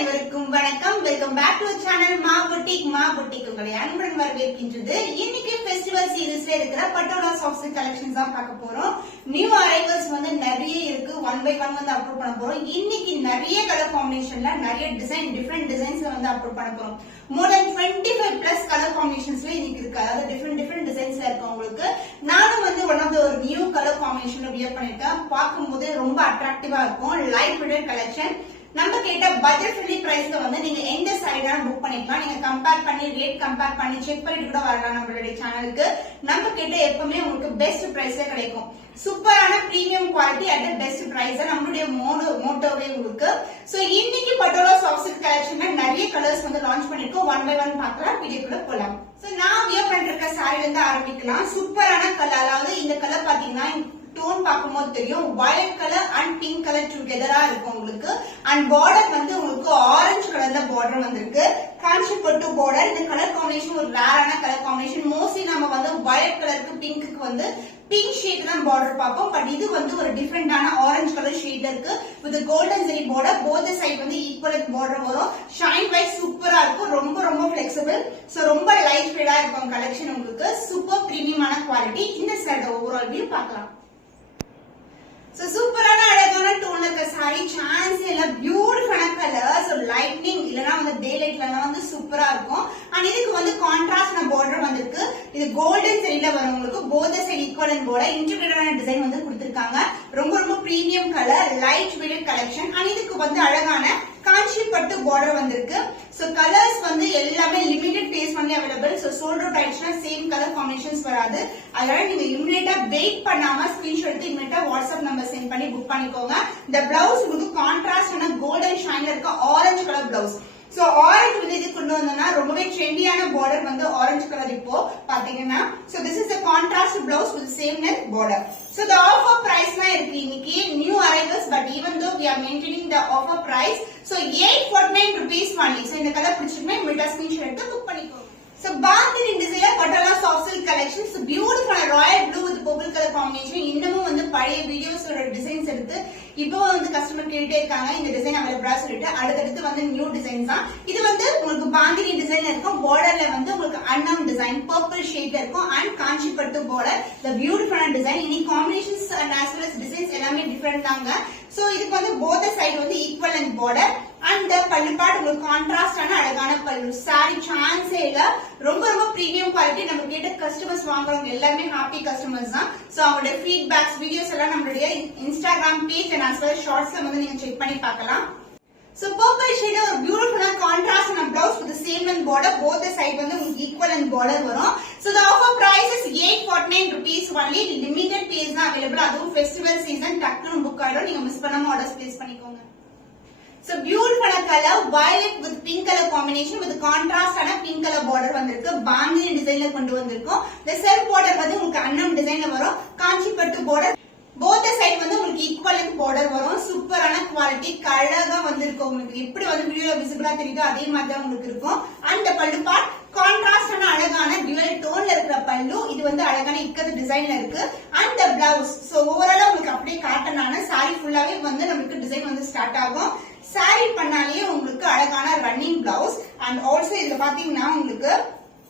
அனைவருக்கும் வணக்கம். Welcome back to channel மா புட்டிக் உங்களை அன்புடன் வரவேற்கின்றது. இன்னைக்கு ஃபெஸ்டிவல் சீரீஸ்ல இருக்கிற பட்டோலா சாஃப்ட் சில்க் கலெக்ஷன்ஸ் தான் பார்க்க போறோம். நியூ அரைவல்ஸ் வந்து நிறைய இருக்கு. ஒன் பை ஒன் வந்து அப்லோட் பண்ண போறோம். இன்னைக்கு நிறைய கலர் காம்பினேஷன்ல நிறைய டிசைன் டிஃபரெண்ட் டிசைன்ஸ்ல வந்து அப்லோட் பண்ண போறோம். மோர் தென் 25 பிளஸ் கலர் காம்பினேஷன்ஸ்ல இன்னைக்கு இருக்கு. அதாவது டிஃபரெண்ட் டிசைன்ஸ்ல இருக்கு. உங்களுக்கு நானும் வந்து ஒன் ஆஃப் த ஒரு நியூ கலர் காம்பினேஷன்ல வியர் பண்ணிருக்கேன். பார்க்கும்போது ரொம்ப அட்ராக்டிவா இருக்கும். Light weight collection. நம்ம கேட்ட பட்ஜெட் ஃப்ரெண்ட்லி பிரைஸ்ல வந்து நீங்க எந்த சைடான புக் பண்ணிக்கலாம். நீங்க கம்பேர் பண்ணி ரேட் கம்பேர் பண்ணி செக் பண்ணிட்டு கூட வரலாம் நம்மளுடைய சேனலுக்கு. நம்ம கேட்ட எப்பவுமே உங்களுக்கு பெஸ்ட் பிரைஸ்ல கிடைக்கும். சூப்பரான premium quality at best price நம்மளுடைய மோட்டோவே உங்களுக்கு. சோ இன்னைக்கு பட்டோலா சாஃப்ட் சில்க் கலெக்ஷன்ல நிறைய கலர்ஸ் வந்து லான்ச் பண்ணிருக்கோம். ஒன் பை ஒன் பார்க்கலாம். வீடியோக்குள்ள போலாம். சோ நான் வியர் பண்ணிருக்க சாரி வந்து ஆரம்பிக்கலாம். சூப்பரான கலர். அதாவது இந்த கலர் பாத்தீங்கன்னா டோன் பார்க்கும்போது தெரியும். Violet colour and pink colour டுகெதரா இருக்கும் உங்களுக்கு. அண்ட் பார்டர் வந்து உங்களுக்கு ஆரஞ்சு கலர்ல பார்டர் வந்திருக்கு. காஞ்சிபட்டு பார்டர். இந்த கலர் காம்பினேஷன் ஒரு ரேரான கலர் காம்பினேஷன். மோஸ்ட்லி நம்ம வந்து வயலட் கலருக்கு பிங்க்கு வந்து பிங்க் ஷேட் தான் பார்டர் பார்ப்போம். பட் இது வந்து ஒரு டிஃபரெண்டான ஆரஞ்சு கலர் ஷேட் இருக்கு. With golden zari border. Both side வந்து ஈக்குவல் பார்டர் வரும். ஷைன் வைஸ் சூப்பரா இருக்கும். ரொம்ப ஃபிளெக்சிபிள். சோ ரொம்ப லைட் வெயிட்டா இருக்கும் கலெக்ஷன் உங்களுக்கு. சூப்பர் பிரீமியமான குவாலிட்டி. இந்த சைடு ஓவரால் வியூ பார்க்கலாம். சூப்பரான அழகான டோன்ல இருக்க சாரி. சான்ஸ் இல்ல. பியூட்டிஃபுல்லான கலர். சோ லைட்னிங் இல்லனா வந்து டே லைட்ல வந்து சூப்பரா இருக்கும். அண்ட் இதுக்கு வந்து கான்ட்ராஸ்ட் பார்டர் வந்திருக்கு. இது கோல்டன் சைடுல வரும் உங்களுக்கு. Both side equal and border. இன்டிகிரேட்டடான டிசைன் வந்து கொடுத்திருக்காங்க. ரொம்ப premium colour. Light weight collection. And இதுக்கு வந்து அழகான காஞ்சிபட்டு பார்டர் வந்திருக்கு. சோ கலர்ஸ் வந்து எல்லாமே லிமிடெட் பேஸ் பண்ணி அவைலபிள். சோ சோல்ட் அவுட் ஆயிடுச்சுன்னா சேம் கலர் காம்பினேஷன்ஸ் வராது. அதனால நீங்க இமிடியேட்டா வெயிட் பண்ணாம ஸ்கிரீன்ஷாட் எடுத்து இமிடியேட்டா வாட்ஸ்அப் நம்பர் சென்ட் பண்ணி புக் பண்ணிக்கோங்க. இந்த பிளவுஸ் உங்களுக்கு கான்ட்ராஸ்டான கோல்டன் ஷைன்ல இருக்க orange colour blouse. So orange வந்து இது கொண்டு வந்தோம்னா ரொம்பவே ட்ரெண்டியான பார்டர் வந்து ஆரஞ்சு கலர் இப்போ பாத்தீங்கன்னா. So this is a contrast blouse with same length border. So the offer price la irukku இன்னைக்கு new arrivals, but even though we are maintaining the offer price, so 849 rupees only. So இந்த colour பிடிச்சிருந்தா இமிடியா screenshot எடுத்து book பண்ணிக்கோங்க. So bandhani டிசைன்ல patola soft silk collections. Beautiful Royal blue with purple colour combination. இன்னமும் வந்து பழைய வீடியோஸோட டிசைன்ஸ் எடுத்து இப்போ வந்து கஸ்டமர் கேட்டே இருக்காங்க இந்த டிசைன் அவைலபிளா சொல்லிட்டு. அடுத்தடுத்து வந்து நியூ டிசைன்ஸ் தான். இது வந்து உங்களுக்கு பாந்தினி டிசைன்ல இருக்கும். பார்டர்ல வந்து உங்களுக்கு அன்னம் டிசைன் பர்பிள் ஷேட்ல இருக்கும். And காஞ்சிபட்டு border. தி பியூட்டிஃபுல்லான டிசைன். இனி combinations and as well as designs எல்லாமே டிஃபரெண்ட் தாங்க. சோ இதுக்கு வந்து போத் சைடு வந்து ஈக்குவல் அண்ட் பார்டர். அண்ட் பல்லு பார்ட் உங்களுக்கு கான்ட்ராஸ்டான அழகான பல்லு. சாரி சான்ஸே இல்ல. ரொம்ப பிரீமியம் குவாலிட்டி. நம்ம கேட்ட கஸ்டமர்ஸ் வாங்குறவங்க எல்லாமே ஹாப்பி கஸ்டமர்ஸ் தான். சோ அவங்களுடைய ஃபீட்பேக்ஸ் வீடியோஸ் எல்லாம் நம்மளுடைய Instagram page and as well as ஷார்ட்ஸ்ல வந்து நீங்க செக் பண்ணி பார்க்கலாம். So purple shade ஒரு பியூட்டிஃபுல்லான கான்ட்ராஸ்டான blouse with the same and border. both the side வந்து உங்களுக்கு equal and border வரும். So the offer price is 849 rupees only. limited piece தான் available. அதுவும் festival season டக்குனு புக் ஆயிடும். நீங்க மிஸ் பண்ணாம ஆர்டர்ஸ் பிளேஸ் பண்ணிக்கோங்க. So beautiful color violet with pink color combination with contrast ஆன pink color border வந்திருக்கு. பாந்தினி டிசைன்ல கொண்டு வந்திருக்கோம். the self border வந்து உங்களுக்கு அன்னம் டிசைன்ல வரும். காஞ்சிபட்டு border. both side வந்து உங்களுக்கு ஈக்குவல் border வரும். சூப்பரான குவாலிட்டி. கழகா வந்திருக்கு உங்களுக்கு. இப்படி வந்து வீடியோல விசிபிளா தெரியுது அதே மாதிரி தான் உங்களுக்கு இருக்கும். அண்ட் பல்லு பார்ட் கான்ட்ராஸ்டான அழகான டியூவல் டோன்ல இருக்கிற பல்லு. இது வந்து அழகான இக்கத்து டிசைன்ல இருக்கு. And the blouse. சோ ஓவராலா உங்களுக்கு அப்படியே காட்டனான சாரி ஃபுல்லாவே வந்து நமக்கு டிசைன் வந்து ஸ்டார்ட் ஆகும். சாரி பண்ணாலே உங்களுக்கு அழகான ரன்னிங் பிளவுஸ். அண்ட் ஆல்சோ இதுல பாத்தீங்கன்னா உங்களுக்கு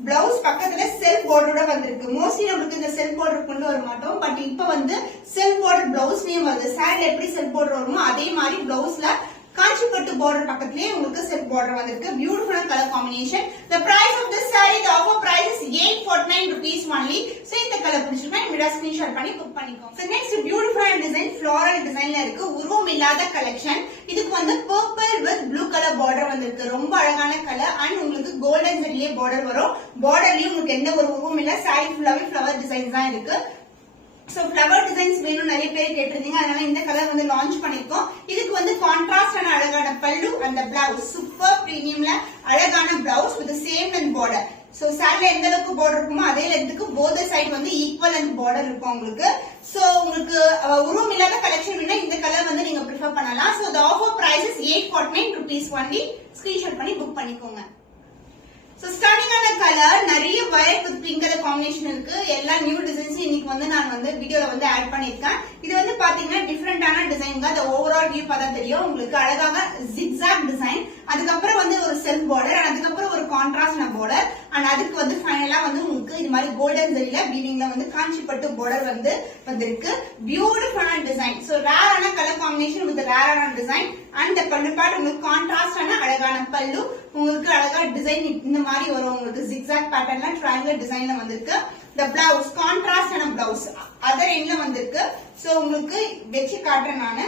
பிளவுஸ் பக்கத்துல செல்ஃப் பார்டரோட வந்திருக்கு. மோஸ்ட்லி நமக்கு இந்த செல்ஃப் பார்டர் கொண்டு வர மாட்டோம். பட் இப்ப வந்து செல்ஃப் பார்டர் பிளவுஸ்லயும் வருது. சாரில எப்படி செல்ஃப் பார்டர் வருமோ அதே மாதிரி பிளவுஸ்ல காஞ்சிபட்டு பார்டர் பக்கத்துலயே உங்களுக்கு செல்ஃப் பார்டர் வந்திருக்கு. Beautiful colour combination. The price of this saree, the offer price is 849 rupees only. So இந்த கலர் பிடிச்சிருந்தா இமிடியா ஸ்கிரீன்ஷாட் பண்ணி புக் பண்ணிக்கோங்க. So next beautiful design floral டிசைன்ல இருக்கு. உருவம் இல்லாத கலெக்ஷன். இதுக்கு வந்து purple with blue colour border வந்திருக்கு. ரொம்ப அழகான கலர். அண்ட் உங்களுக்கு கோல்டன் ஜெரிலே பார்டர் வரும். பார்டர்லயும் உங்களுக்கு எந்த ஒரு உருவம் இல்ல. சாரி ஃபுல்லாவே ஃப்ளவர் டிசைன்ஸ் தான் இருக்கு. சோ ஃப்ளவர் டிசைன்ஸ் வேணும் நிறைய பேர் கேட்டிருந்தீங்க. அதனால இந்த கலர் வந்து லான்ச் பண்ணிருக்கோம். இதுக்கு வந்து கான்ட்ராஸ்டான அழகான பல்லு அந்த பிளவுஸ். சூப்பர் பிரீமியம்ல அழகான blouse with same and border. So சாரில எந்த அளவுக்கு பார்டர் இருக்குமோ அதே லென்த்துக்கு போத் சைடு வந்து ஈக்குவல் அண்ட் பார்டர் இருக்கும் உங்களுக்கு. சோ உங்களுக்கு உருவம் இல்லாத கலெக்ஷன் வேணா இந்த கலர் வந்து நீங்க ப்ரிஃபர் பண்ணலாம். So the offer price is 849 rupees only. Screenshot பண்ணி புக் பண்ணிக்கோங்க. So starting on the color நிறைய violet with pink colour combination இருக்கு. எல்லா நியூ டிசைன்ஸ் இன்னைக்கு வந்து நான் வந்து வீடியோல வந்து ஆட் பண்ணிருக்கேன். இது வந்து பாத்தீங்கன்னா டிஃபரெண்டான டிசைன்ங்க. அந்த ஓவரால் வியூ பார்த்தா தெரியும் உங்களுக்கு. அழகாக zigzag டிசைன் டிசைன், அதுக்கப்புறம் வந்து ஒரு செல்ஃப் பார்டர், அதுக்கப்புறம் ஒரு கான்ட்ராஸ்ட் பார்டர், அண்ட் அதுக்கு வந்து ஃபைனலா வந்து உங்களுக்கு இது மாதிரி கோல்டன் ஜரியில வீவிங்ல வந்து காஞ்சிப்பட்டு பார்டர் வந்து வந்திருக்கு. பியூட்டிஃபுல்லான டிசைன். சோ ரேரான கலர் காம்பினேஷன் வித் ரேரான டிசைன். அண்ட் இந்த பல்லு பார்ட் உங்களுக்கு கான்ட்ராஸ்டான அழகான பல்லு, உங்களுக்கு அழகா டிசைன் இந்த மாதிரி வரும். உங்களுக்கு ஜிக்ஸாக் பேட்டர்ன்ல ட்ரையாங்கிள் டிசைன்ல வந்திருக்கு. இந்த பிளவுஸ் கான்ட்ராஸ்டான பிளவுஸ் அதர் எண்ட்ல வந்திருக்கு. சோ உங்களுக்கு வெச்சு காட்டுறேன் நானு.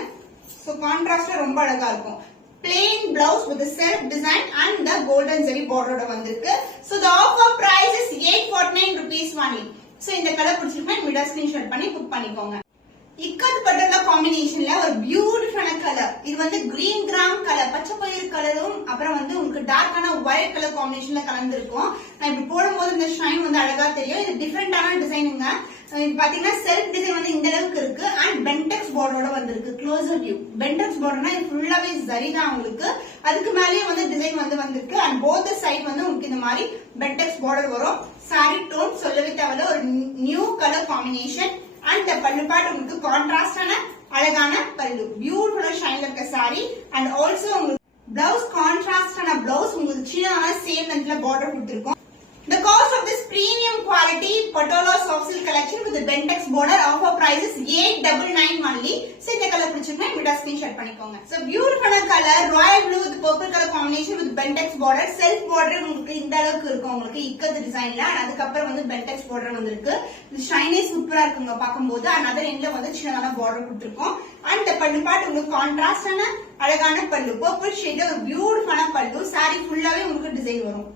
சோ கான்ட்ராஸ்டா ரொம்ப அழகா இருக்கும். plain blouse with the self design and the golden zari border வந்திருக்கு. So the offer price is 849 rupees only. So இந்த கலர் பிடிச்சிருக்கா மீடியா ஸ்கிரீன்ஷாட் பண்ணி புக் பண்ணிக்கோங்க. இக்கத் பட்டர்ல காம்பினேஷன்ல ஒரு பியூட்டிஃபுல்லான கலர். இது வந்து கிரீன் கிராம் கலர், பச்சை பயிறு கலரும் அப்புறம் வந்து உங்களுக்கு டார்க்கான ஒயிட் கலர் காம்பினேஷன்ல கலந்துருக்கும். நான் இப்படி போடும்போது இந்த ஷைன் வந்து அழகா தெரியும். இது டிஃபரெண்டான டிசைனுங்க. இது பாத்தீங்கன்னா செல்ஃப் டிசைன் வந்து இந்த அளவுக்கு இருக்கு. அண்ட் பென்டெக்ஸ் பார்டரோட வந்திருக்கு. க்ளோசர் வியூ பென்டெக்ஸ் பார்டர்னா இது ஃபுல்லாவே ஜரி தான் உங்களுக்கு. அதுக்கு மேலேயே வந்து டிசைன் வந்து வந்திருக்கு. அண்ட் போத் சைடு வந்து உங்களுக்கு இந்த மாதிரி பென்டெக்ஸ் பார்டர் வரும். சாரி டோன் சொல்லவே தேவையில்ல, ஒரு new colour combination. And the பல்லு பார்ட் உங்களுக்கு கான்ட்ராஸ்டான அழகான பல்லு, பியூட்டிஃபுல்லா ஷைன்ல இருக்க சாரி. அண்ட் ஆல்சோ உங்களுக்கு பிளவுஸ் கான்ட்ராஸ்டான பிளவுஸ், உங்களுக்கு சின்னதான சேம் லென்த்ல பார்டர் கொடுத்திருக்கோம். The cost of this premium quality Patola soft silk collection with the Bentex border offer price is 899 only. So இந்த கலர் பிடிச்சிருந்தா மீடியா ஸ்கிரீன்ஷாட் பண்ணிக்கோங்க. So beautiful color royal blue with purple color combination with Bentex border. Self border உங்களுக்கு இந்த அளவுக்கு இருக்கும். உங்களுக்கு இக்கத் டிசைன்ல அதுக்கு அப்புறம் வந்து Bentex border வந்திருக்கு. இது ஷைனே சூப்பரா இருக்குங்க பாக்கும்போது. another endல வந்து சின்னதான border கொடுத்திருக்கோம். and the பல்லு பார்ட் உங்களுக்கு கான்ட்ராஸ்டான அழகான பல்லு, purple shade ஒரு பியூட்டிஃபுல்லான பல்லு. saree ஃபுல்லாவே உங்களுக்கு டிசைன் வரும்.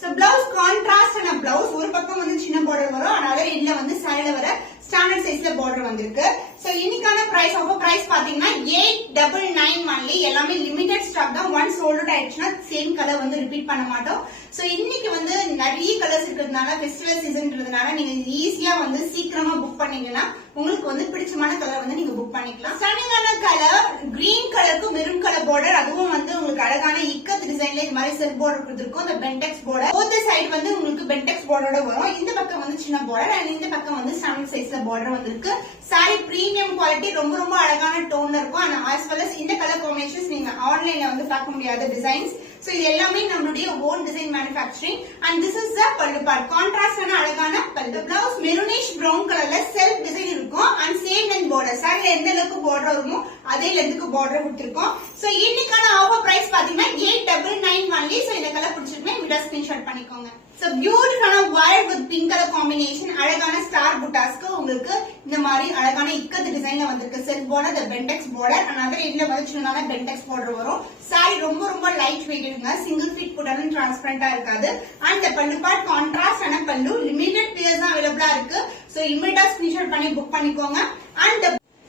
So blouse contrast and a blouse ஒரு பக்கம் வந்து சின்ன border வரும். அதனால இதுல வந்து சாரில வர ஸ்டாண்டர்ட் சைஸ்ல border வந்திருக்கு. சோ இன்னைக்கான பிரைஸ் ஆஃபர் பிரைஸ் பாத்தீங்கன்னா 899 only. எல்லாமே லிமிடெட் ஸ்டாக் தான். ஒன்ஸ் சோல்ட் அவுட் ஆயிடுச்சுனா சேம் கலர் வந்து ரிப்பீட் பண்ண மாட்டோம். சோ இன்னைக்கு வந்து நிறைய கலர்ஸ் இருக்கிறதுனால ஃபெஸ்டிவல் சீசன்றதுனால நீங்க ஈஸியா வந்து சீக்கிரமா புக் பண்ணீங்கன்னா உங்களுக்கு வந்து பிடிச்சமான கலர் வந்து நீங்க புக் பண்ணிக்கலாம். ஸ்டாண்டிங்கான கலர் கிரீன் கலருக்கு மெரூன் கலர் பார்டர், அதுவும் வந்து உங்களுக்கு அழகான இக்கத் டிசைன்ல இந்த மாதிரி செல்ஃப் பார்டர் கொடுத்திருக்கும். இந்த பென்டெக்ஸ் பார்டர் போத் சைடு வந்து உங்களுக்கு பென்டெக்ஸ் பார்டரோட வரும். இந்த பக்கம் வந்து சின்ன பார்டர் அண்ட் இந்த பக்கம் வந்து ஸ்டாண்டர்ட் சைஸ்ல பார்டர் வந்திருக்கு. சாரி பிரீமியம் குவாலிட்டி, ரொம்ப ரொம்ப அழகான டோன்ல இருக்கும். அண்ட் as well as இந்த கலர் காம்பினேஷன்ஸ் நீங்க ஆன்லைன்ல வந்து பார்க்க முடியாத டிசைன்ஸ். சோ இது எல்லாமே நம்மளுடைய own design manufacturing. And this is த பல்லு பார்ட், கான்ட்ராஸ்டான அழகான பல்லு. பிளவுஸ் மெரூனிஷ் பிரவுன் கலர்ல செல்ஃப் டிசைன் இருக்கும். அண்ட் சேம் லென்த் பார்டர், சாரில எந்த அளவுக்கு பார்டர் வருமோ அதே லென்த்துக்கு பார்டர் கொடுத்திருக்கோம். சோ இன்னைக்கான ஆஃபர் பிரைஸ் பாத்தீங்கன்னா 899 only. சோ இந்த கலர் பிடிச்சிருக்கேன் மீடியா ஸ்கிரீன்ஷாட் பண்ணிக்கோங்க. So beautiful white with pink color combination, அழகான ஸ்டார் புட்டாஸ்க்கு உங்களுக்கு இந்த மாதிரி அழகான இக்கத் டிசைன்ல வந்திருக்கு. Self border, the bentex border, another இதுல வந்து சின்னதான bentex border வரும். சாரி ரொம்ப ரொம்ப லைட் வெயிட் இருக்குங்க. சிங்கிள் ஃபீட் போட்டாலும் டிரான்ஸ்பரண்டா இருக்காது. அண்ட் the பல்லு பார்ட் கான்ட்ராஸ்ட் ஆன பல்லு, லிமிடெட் பீஸ் தான் அவைலபிளா இருக்கு. சோ இமிடியேட்டா ஸ்கிரீன்ஷாட் பண்ணி புக் பண்ணிக்கோங்க. அண்ட்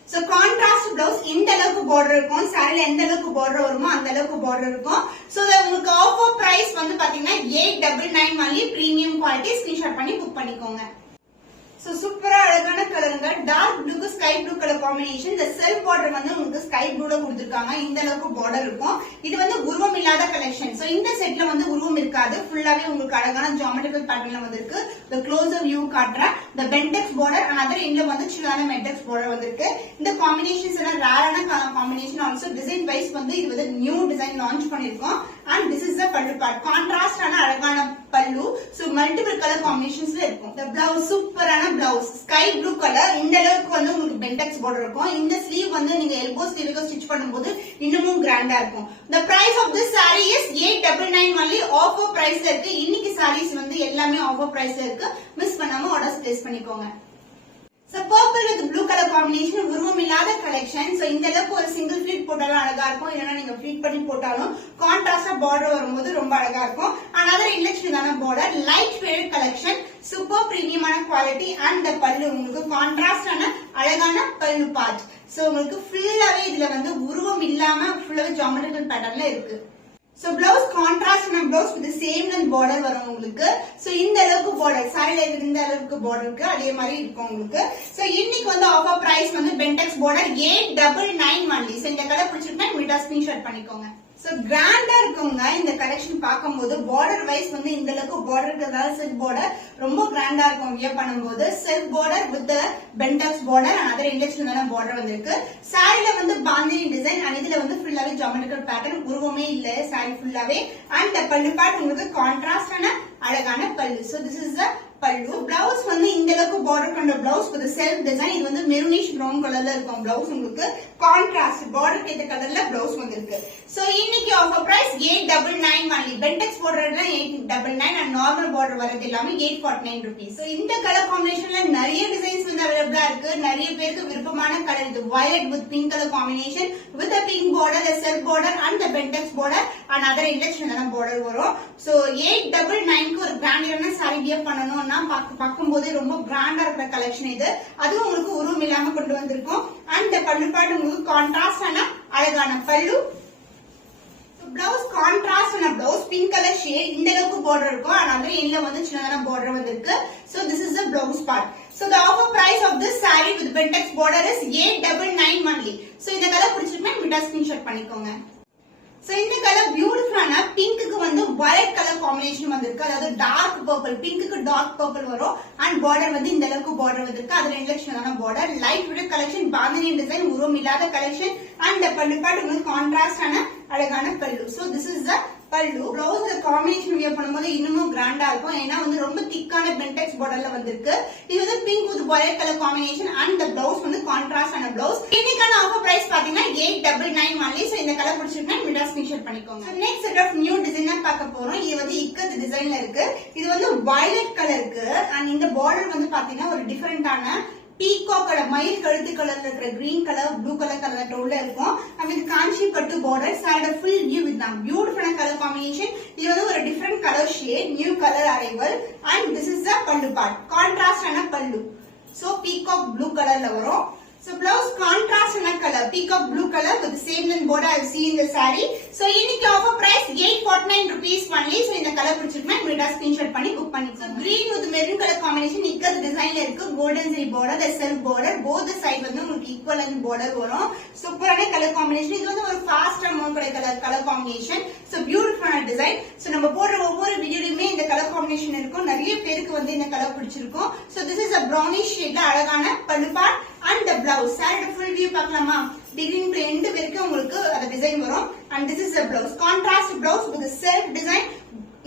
சோ கான்ட்ராஸ்ட் பிளவுஸ் இந்த அளவுக்கு பார்டர் இருக்கும். சாரில எந்த அளவுக்கு பார்டர் வருமோ அந்த அளவுக்கு பார்டர் இருக்கும். சோ உங்களுக்கு ஆஃபர் பிரைஸ் வந்து பாத்தீங்கன்னா 899 only. பிரீமியம் குவாலிட்டி, ஸ்கிரீன்ஷாட் பண்ணி புக் பண்ணிக்கோங்க. சோ சூப்பரா அழகான கலருங்க. டார்க் ப்ளூக்கு ஸ்கை ப்ளூ கலர் காம்பினேஷன். இந்த செல்ஃப் பார்டர் வந்து உங்களுக்கு ஸ்கை ப்ளூல கொடுத்திருக்காங்க. இந்த அளவுக்கு பார்டர் இருக்கும். இது வந்து உருவம் இல்லாத கலெக்ஷன். சோ இந்த செட்ல வந்து உருவம் இருக்காது. ஃபுல்லாவே உங்களுக்கு அழகான ஜியோமெட்ரிக்கல் பேட்டர்ன்ல வந்திருக்கு. the closer view காட்றேன். the bentex border, another endல வந்து சின்னதான bentex border வந்திருக்கு. இந்த காம்பினேஷன்ஸ் எல்லாம் ரேரான காம்பினேஷன். ஆல்சோ டிசைன் வைஸ் வந்து இது வந்து நியூ டிசைன் லான்ச் பண்ணிருக்கோம். அண்ட் திஸ் இஸ் த பல்லு பார்ட், கான்ட்ராஸ்டான அழகான பல்லு. சோ மல்டிபிள் கலர் காம்பினேஷன்ஸ்ல இருக்கும். the blouse சூப்பரான பிளவுஸ் ஸ்கை ப்ளூ கலர். இந்த அளவுக்கு வந்து உங்களுக்கு பென்டெக்ஸ் பார்டர் இருக்கும். இந்த ஸ்லீவ் வந்து நீங்க எல்போ ஸ்லீவுக்கு ஸ்டிச் பண்ணும்போது இன்னமும் கிராண்டா இருக்கும். the price of this saree is 899 only. Offer பிரைஸ்ல இருக்கு. இன்னைக்கு sarees வந்து எல்லாமே ஆஃபர் பிரைஸ்ல இருக்கு. மிஸ் பண்ணாம ஆர்டர்ஸ் பிளேஸ் பண்ணிக்கோங்க. So purple with blue color combination, உருவம் இல்லாத கலெக்ஷன். சோ இந்த அளவுக்கு ஒரு சிங்கிள் ஃபிளீட் போட்டாலும் அழகா இருக்கும். இல்லனா நீங்க ஃபிளீட் பண்ணி போட்டாலும் கான்ட்ராஸ்டா பார்டர் வரும்போது ரொம்ப அழகா இருக்கும். another இன்லெக்ஷனான border, light weight collection, super பிரீமியமான குவாலிட்டி. அண்ட் பல்லு உங்களுக்கு கான்ட்ராஸ்டான அழகான பல்லு பார்ட். சோ உங்களுக்கு ஃபுல்லாவே இதுல வந்து உருவம் இல்லாம ஃபுல்லாவே ஜியோமெட்ரிக்கல் பேட்டர்ன்ல இருக்கு. So blouse contrast and blouse with the same length border வரும் உங்களுக்கு. So இந்த அளவுக்கு border, சாரில இந்த அளவுக்கு border இருக்கு. அதே மாதிரி இருக்கும் உங்களுக்கு. So இன்னைக்கு வந்து ஆஃபர் பிரைஸ் வந்து bentex border 899 only. So இந்த கலர் பிடிச்சிருந்தா மீடியா ஸ்கிரீன்ஷாட் பண்ணிக்கோங்க. சோ கிராண்டா இருக்குங்க இந்த கலெக்ஷன் பார்க்கும்போது. பார்டர் வைஸ் வந்து இந்த அளவுக்கு பார்டர் இருக்கிறதால செல்ஃப் பார்டர் ரொம்ப கிராண்டா இருக்கும் வியர் பண்ணும்போது. செல்ஃப் பார்டர் வித் பென்டெக்ஸ் பார்டர் அண்ட் அதர் இண்டஸ்ட்ரியலான பார்டர் வந்திருக்கு. சாரில வந்து பாந்தினி டிசைன் அண்ட் இதுல வந்து ஃபுல்லாவே ஜாமெட்ரிக்கல் பேட்டர்ன், உருவமே இல்ல சாரி ஃபுல்லாவே. அண்ட் பல்லு பார்ட் உங்களுக்கு கான்ட்ராஸ்டான அழகான பல்லு. சோ திஸ் இஸ் த பல்லு. பிளவுஸ் வந்து இந்த அளவுக்கு பார்டர் கொண்ட பிளவுஸ் வித் செல்ஃப் டிசைன். இது வந்து மெரூனிஷ் பிரவுன் கலர்ல இருக்கும் பிளவுஸ். உங்களுக்கு கான்ட்ராஸ்ட் பார்டர் கேட்ட கலர்ல பிளவுஸ் வந்திருக்கு. சோ இன்னைக்கு ஆஃபர் பிரைஸ் 899 only. பென்டெக்ஸ் பார்டர்ல 899 அண்ட் நார்மல் பார்டர் வரது எல்லாமே 849 rupees. சோ இந்த கலர் காம்பினேஷன்ல நிறைய டிசைன்ஸ் வந்து அவைலபிளா இருக்கு. நிறைய பேருக்கு விருப்பமான கலர் இது. Violet with pink colour combination with a pink border, the self border and the bentex border and other industrial border வரும். சோ 899 க்கு ஒரு கிராண்டான சாரி வியர் பண்ணனும்னா பார்க்கும்போது ரொம்ப கிராண்டா இருக்கிற கலெக்ஷன் இது. அதுவும் உங்களுக்கு உருவம் இல்லாம கொண்டு வந்திருக்கும். அண்ட் பல்லு பாட்டு உங்களுக்கு கான்ட்ராஸ்டான அழகான பல்லு. பிளவுஸ் கான்ட்ராஸ்டான பிளவுஸ் பிங்க் கலர் ஷேட் இந்த அளவுக்கு பார்டர் இருக்கும். அதனால எண்ட்ல வந்து சின்னதான பார்டர் வந்திருக்கு. So this is the blouse part. So the offer price of this saree with bentex border is 899 only. So இந்த கலர் பிடிச்சிருந்தா விட்டா ஸ்கிரீன்ஷாட் பண்ணிக்கோங்க. சோ இந்த கலர் பியூட்டிஃபுல்லான பிங்க்குக்கு வந்து வயலட் கலர் காம்பினேஷன் வந்திருக்கு. அதாவது டார்க் பர்பிள், பிங்க்குக்கு டார்க் பர்பிள் வரும். அண்ட் பார்டர் வந்து இந்த அளவுக்கு பார்டர் வந்திருக்கு. அது ரெண்டு லட்சம் பார்டர். லைட் விட கலெக்ஷன், பாந்தினி டிசைன், உருவம் இல்லாத கலெக்ஷன். அண்ட் பல்லு பாட்டு உங்களுக்கு கான்ட்ராஸ்டான அழகான பல்லு. சோ திஸ் இஸ் த பல்லு. பிளவுஸ் காம்பினேஷன் வியர் பண்ணும்போது இன்னமும் கிராண்டா இருக்கும். ஏன்னா வந்து ரொம்ப திக்கான பென்டெக்ஸ் பார்டர்ல வந்திருக்கு. இது வந்து pink with violet colour combination and the blouse வந்து கான்ட்ராஸ்டான பிளவுஸ். இன்னைக்கான ஆஃபர் பிரைஸ் பாத்தீங்கன்னா 899 only. சோ இந்த கலர் பிடிச்சிருந்தா விட்டா ஸ்கிரீன்ஷாட் பண்ணிக்கோங்க. Next set of new design பார்க்க போறோம். இது வந்து இக்கத் டிசைன்ல இருக்கு. இது வந்து வயலட் கலருக்கு அண்ட் இந்த பார்டர் வந்து பாத்தீங்கன்னா ஒரு டிஃபரெண்டான பீகாக்கோட மயில் கழுத்து கலர்ல இருக்கிற கிரீன் கலர், ப்ளூ கலர் டோன்ல இருக்கும். வித் காஞ்சி பட்டு பார்டர். சாரியோட ஃபுல் வியூ வித் பியூட்டிஃபுல்லான கலர் காம்பினேஷன். இது வந்து ஒரு different colour shade, new colour arrival. And this is த பல்லு பார்ட். கான்ட்ராஸ்டான பல்லு. சோ பீகாக் ப்ளூ கலர்ல வரும். So blouse contrast in a color, peacock blue color with the same length border I see in the saree. So இன்னைக்கு offer price 849 rupees only. So இந்த colour பிடிச்சிருந்தா விட்டா screenshot பண்ணி book பண்ணிக்கோங்க. green with maroon color combination ikat டிசைன்ல இருக்கு. golden zari border, the self border, both the side வந்து உங்களுக்கு equal length border வரும். சூப்பரான கலர் காம்பினேஷன். இது வந்து ஒரு fast and more colour combination. So beautiful design. So நம்ம போடுற ஒவ்வொரு வீடியோலயுமே இந்த கலர் காம்பினேஷன் இருக்கும். நிறைய பேருக்கு வந்து இந்த கலர் பிடிச்சிருக்கும். So this is a brownish shade அழகான பல்லு பார்ட் and the blouse. சாரியோட full view பார்க்கலாமா? beginning to end வரைக்கும் உங்களுக்கு அந்த டிசைன் வரும். and this is the blouse. contrast blouse with the self design.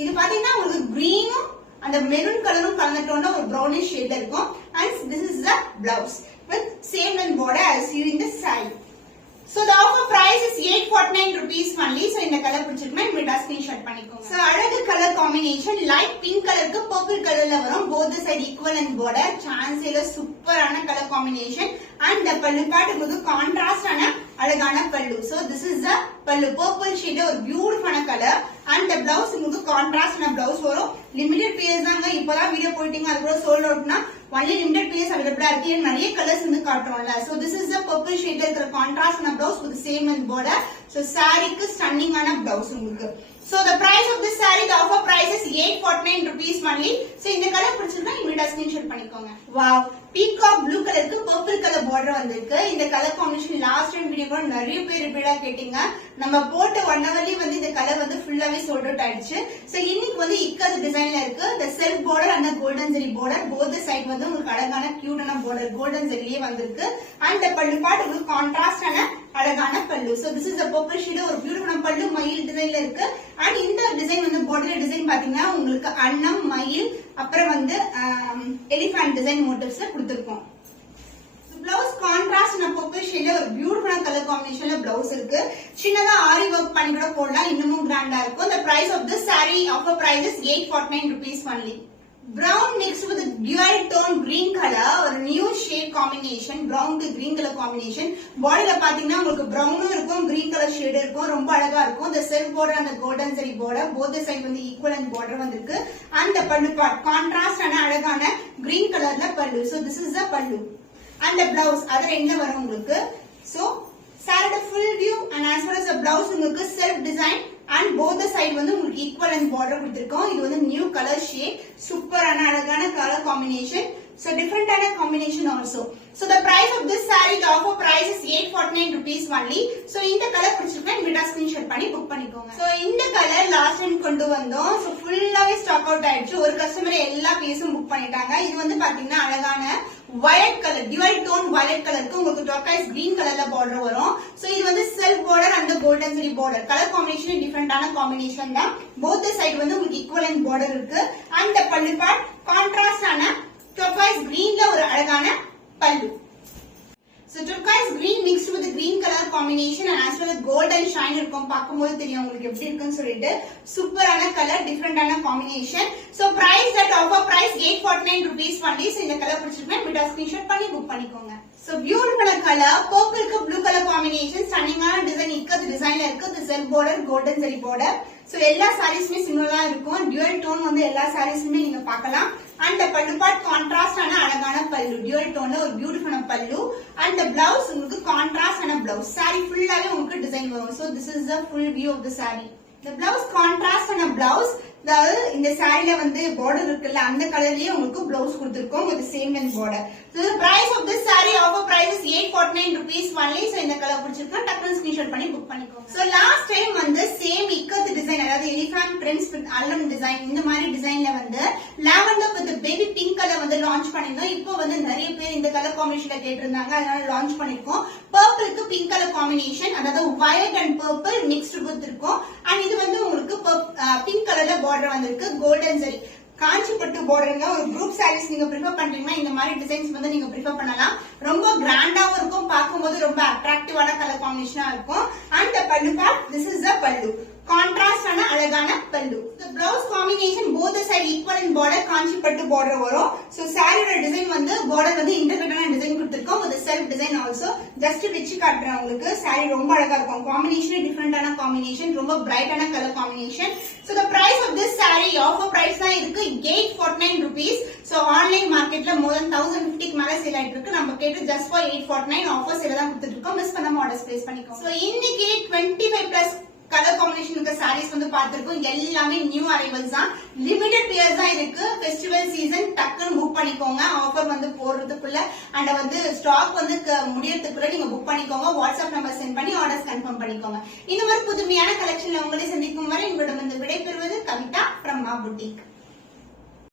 இது பாத்தீங்கன்னா உங்களுக்கு greenம் அந்த மெரூன் கலரும் கலந்துட்டோம்னா ஒரு brownish shade இருக்கும். and this is the blouse with same length border as you in the saree. So the offer price is 849 rupees only. So இந்த colour பிடிச்சிருக்குன்னா விட்டா ஸ்கிரீன்ஷாட் பண்ணிக்கோங்க. So அழகு கலர் காம்பினேஷன் லைட் பிங்க் கலருக்கு purple கலர்ல வரும். both the side equal and border. Chance இல்ல, சூப்பரான கலர் காம்பினேஷன். and the பல்லு பார்ட் உங்களுக்கு கான்ட்ராஸ்டான அழகான பல்லு. So this is the பல்லு. purple shade ஒரு பியூட்டிஃபுல்லான கலர். and the blouse உங்களுக்கு கான்ட்ராஸ்டான blouse வரும். லிமிடெட் பீஸ் தாங்க. இப்பதான் வீடியோ போயிட்டீங்க அது கூட sold அவுட்னா only limited pieces available இருக்கு. நிறைய கலர்ஸ் வந்து காட்டுறோம்ல. So this is the purple shade இருக்கிற கான்ட்ராஸ்டான blouse with the same length border. So சாரிக்கு ஸ்டன்னிங்கான blouse உங்களுக்கு. So the price of this saree, the offer price is 849 rupees only. So இந்த colour பிடிச்சிருந்தா இமிடியா screenshot பண்ணிக்கோங்க. Wow, peacock blue கலருக்கு purple colour border வந்திருக்கு. இந்த colour combination last time video கூட நிறைய பேர் ரிப்பீட்டா கேட்டீங்க. நம்ம போட்ட 1 hourலயே வந்து இந்த கலர் வந்து ஃபுல்லாவே சோல்ட் அவுட் ஆயிடுச்சு. சோ இன்னைக்கு வந்து இக்கத் டிசைன்ல இருக்கு. the self border and the golden zari border, both the side வந்து உங்களுக்கு அழகான கியூட்டான border golden zariலயே வந்திருக்கு. and the பல்லு பார்ட் உங்களுக்கு கான்ட்ராஸ்டான அழகான பல்லு. So this is the purple shade. ஒரு பியூட்டிஃபுல்லான பல்லு மயில் டிசைன்ல இருக்கு. and இந்த டிசைன் வந்து பார்டர் டிசைன் பாத்தீங்கன்னா உங்களுக்கு அன்னம், மயில், அப்புறம் வந்து எலிஃபண்ட் டிசைன் மோட்டிவ்ஸ்ல கொடுத்திருக்கோம். பிளவுஸ் கான்ட்ராஸ்ட் பர்பிள் ஷேட்ல ஒரு பியூட்டிஃபுல்லான கலர் காம்பினேஷன்ல பிளவுஸ் இருக்கு. சின்னதா ஆரி ஒர்க் பண்ணி கூட போடலாம், இன்னமும் கிராண்டா இருக்கும். the price of this saree offer price is 849 rupees only. brown mixed with dual tone green color, ஒரு new shade combination, brown to green color combination. பாடியில பாத்தீங்கன்னா உங்களுக்கு பிரவுனும் இருக்கும், green color shade இருக்கும், ரொம்ப அழகா இருக்கும். the self border and the golden zari border, both the side வந்து equal and border வந்திருக்கு. and the பல்லு பார்ட் கான்ட்ராஸ்ட் ஆன அழகான green colorல பல்லு. so this is the பல்லு. and the blouse அதர் எண்ட்ல வரும் உங்களுக்கு. so saree full view and as well as the blouse உங்களுக்கு self design and both the side வந்து உங்களுக்கு equal and border கொடுத்திருக்கோம். இது வந்து new color shade, சூப்பரான அழகான color combination. so different ஆன combination also. so the price of this saree, the offer price is 849 rupees only. so இந்த colour பிடிச்சிருக்கா விட்டா ஸ்கிரீன்ஷாட் பண்ணி புக் பண்ணிக்கோங்க. பண்ணிக்கோங்க. சோ இந்த கலர் லாஸ்ட் டைம் கொண்டு வந்தோம். சோ ஃபுல்லாவே ஸ்டாக் அவுட் ஆயிடுச்சு. ஒரு கஸ்டமர் எல்லா பீஸும் புக் பண்ணிட்டாங்க. இது வந்து பாத்தீங்கன்னா அழகான violet colour, dual tone violet கலருக்கு உங்களுக்கு டர்காய்ஸ் கிரீன் கலர்ல பார்டர் வரும். சோ இது வந்து self border and golden zari border. Colour combination டிஃபரெண்டான காம்பினேஷன் தான். போத் சைடு வந்து உங்களுக்கு ஈக்குவலன்ட் பார்டர் இருக்கு. அண்ட் பல்லு பார்ட் கான்ட்ராஸ்ட் ஆன டர்காய்ஸ் கிரீன்ல ஒரு அழகான பல்லு. So turquoise green mixed with the green color combination and as well as gold and shine இருக்கும். பாக்கும்போது தெரியும் உங்களுக்கு எப்படி இருக்குன்னு சொல்லிட்டு. சூப்பரான கலர், டிஃபரெண்டான combination. So price at offer price 849 rupees only. So இந்த கலர் பிடிச்சிருந்தா விடா ஸ்கிரீன்ஷாட் பண்ணி புக் பண்ணிக்கோங்க. So beautiful கலர், பர்பிள்க்கு ப்ளூ கலர் காம்பினேஷன், ஸ்டன்னிங்கான டிசைன் இருக்கு. டிசைன்ல இருக்கு the self border, golden zari border. So எல்லா சாரீஸ்மே சிமிலரா இருக்கும். டியூவல் டோன் வந்து எல்லா சாரீஸ்மே நீங்க பார்க்கலாம். அண்ட் பல்லு பார்ட் கான்ட்ராஸ்ட் ஆன அழகான பல்லு, டியூவல் டோன்ல ஒரு பியூட்டிஃபுல்லான பல்லு. அண்ட் பிளவுஸ் உங்களுக்கு கான்ட்ராஸ்ட் ஆன பிளவுஸ். சாரி ஃபுல்லாவே உங்களுக்கு டிசைன் வரும். So this is the full view of the sari. The blouse contrast ஆன blouse, அதாவது இந்த சாரில வந்து border இருக்குல்ல அந்த கலர்லயே உங்களுக்கு blouse கொடுத்திருக்கோம் with the same length border. So the price of this saree offer price is 849 rupees only. So இந்த colour பிடிச்சிருக்கா டக்குனு ஸ்கிரீன்ஷாட் பண்ணி புக் பண்ணிக்கோங்க. So last time வந்து சேம் இக்கத் டிசைன், அதாவது எலிஃபண்ட் பிரின்ஸ் வித் அல்லம் டிசைன், இந்த மாதிரி டிசைன்ல வந்து lavender with baby pink colour வந்து லான்ச் பண்ணிருந்தோம். இப்போ வந்து நிறைய பேர் இந்த கலர் காம்பினேஷன்ல கேட்டிருந்தாங்க, அதனால லான்ச் பண்ணிருக்கோம். பர்பிளுக்கு பிங்க் கலர் காம்பினேஷன், அதாவது violet and purple mixed with இருக்கும். அண்ட் இது வந்து உங்களுக்கு பிங்க் கலர்ல பார்டர் வந்திருக்கு, கோல்டன் ஜரி காஞ்சிப்பட்டு பார்டருங்க. ஒரு குரூப் சாரீஸ் நீங்க ப்ரிஃபர் பண்றீங்கன்னா இந்த மாதிரி டிசைன்ஸ் வந்து நீங்க ப்ரிஃபர் பண்ணலாம். ரொம்ப கிராண்டாவும் இருக்கும், பார்க்கும்போது ரொம்ப அட்ராக்டிவான கலர் காம்பினேஷனா இருக்கும். அண்ட் பல்லு பார்ட், திஸ் இஸ் த பல்லு, கான்ட்ராஸ்ட் ஆன அழகான பல்லு. The blouse combination both the side equal in border, Kanchipattu border வரும். So சாரியோட டிசைன் வந்து border வந்து இன்டர்பிரேட்டான டிசைன் கொடுத்திருக்கோம் with self design also. Just வெச்சு காட்டுறேன் உங்களுக்கு. சாரி ரொம்ப அழகா இருக்கும். காம்பினேஷன் டிஃபரெண்டான காம்பினேஷன், ரொம்ப பிரைட்டான colour combination. So the price of this saree offer price தான் இருக்கு 849 rupees. So ஆன்லைன் மார்க்கெட்ல more than 1050 க்கு மேல சேல் ஆயிட்டு இருக்கு. நம்ம கேட்டு just for 849 ஆஃபர் சேல தான் கொடுத்துட்டு இருக்கோம். மிஸ் பண்ணாம ஆர்டர்ஸ் பிளேஸ் பண்ணிக்கோங்க. So இன்னைக்கு 25+ கலர் காம்பினேஷன் இருக்க சாரீஸ் வந்து பார்த்திருக்கோம். எல்லாமே நியூ அரைவல்ஸ் தான், லிமிடெட் பியர்ஸ் தான் இருக்கு. ஃபெஸ்டிவல் சீசன் டக்குன்னு புக் பண்ணிக்கோங்க. ஆஃபர் வந்து போடுறதுக்குள்ள அண்ட் வந்து ஸ்டாக் வந்து முடியறதுக்குள்ள நீங்க புக் பண்ணிக்கோங்க. வாட்ஸ்அப் நம்பர் சென்ட் பண்ணி ஆர்டர்ஸ் கன்ஃபார்ம் பண்ணிக்கோங்க. இந்த மாதிரி புதுமையான கலெக்ஷன்ல உங்களை சந்திக்கும் வரை உங்களிடம் விடைபெறுவது கவிதா from Ma Boutique.